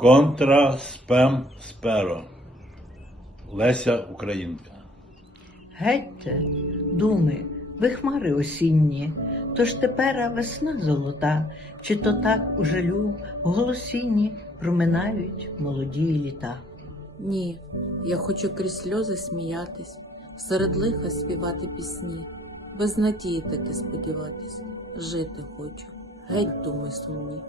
Контра спем сперо. Леся Українка. Гетьте, думи, ви хмари осінні, тож тепера весна золота, чи то так у жалю в голосінні проминають молоді літа. Ні, я хочу крізь сльози сміятись, серед лиха співати пісні, без надії таки сподіватись, жити хочу, геть думи сумні.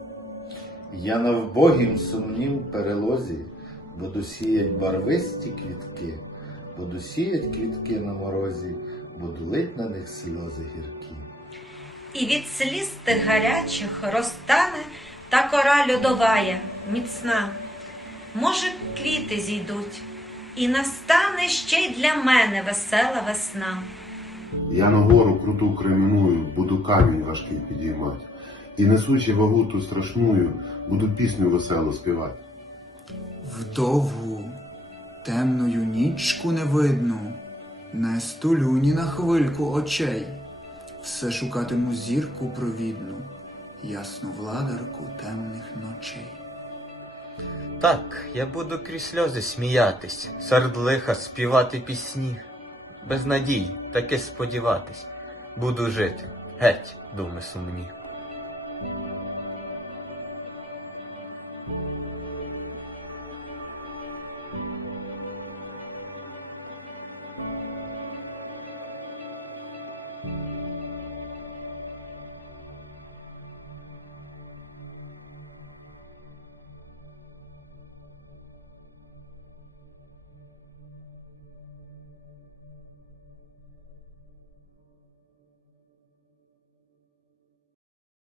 Я на вбогім сумнім перелозі буду сіять барвисті квітки, буду сіять квітки на морозі, буду лить на них сльози гіркі. І від сліз тих гарячих розтане та кора льодовая, міцна. Може, квіти зійдуть, і настане ще й для мене весела весна. Я на гору круту кремную, буду камінь важкий підіймати. І несучи вагу ту страшную, буду пісню весело співати. Вдовгу, темною нічку невидну, не стулю ні на хвильку очей, все шукатиму зірку провідну, ясну владарку темних ночей. Так, я буду крізь сльози сміятись, серед лиха співати пісні. Без надій таки сподіватись, буду жити, геть, думи сумні. thank you